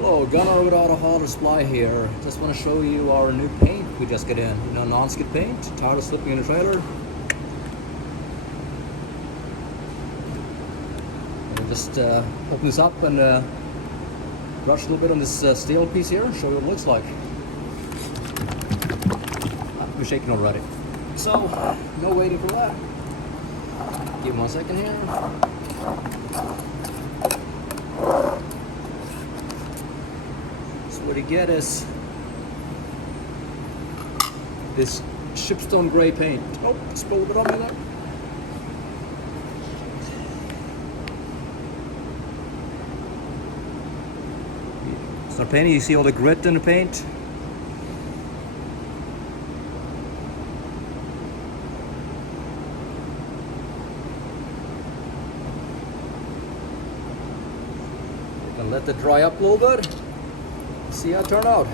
Hello, Gunner without a hard supply here. Just want to show you our new paint we just got in. You know, non-skid paint. Tired of slipping in the trailer. We'll just open this up and brush a little bit on this steel piece here. Show you what it looks like. We're shaking already. So, no waiting for that. Give me 1 second here. What you get is this shipstone gray paint. Oh, spilled it on me there. It's not painting, you see all the grit in the paint. You can let it dry up a little bit. See how it turned out.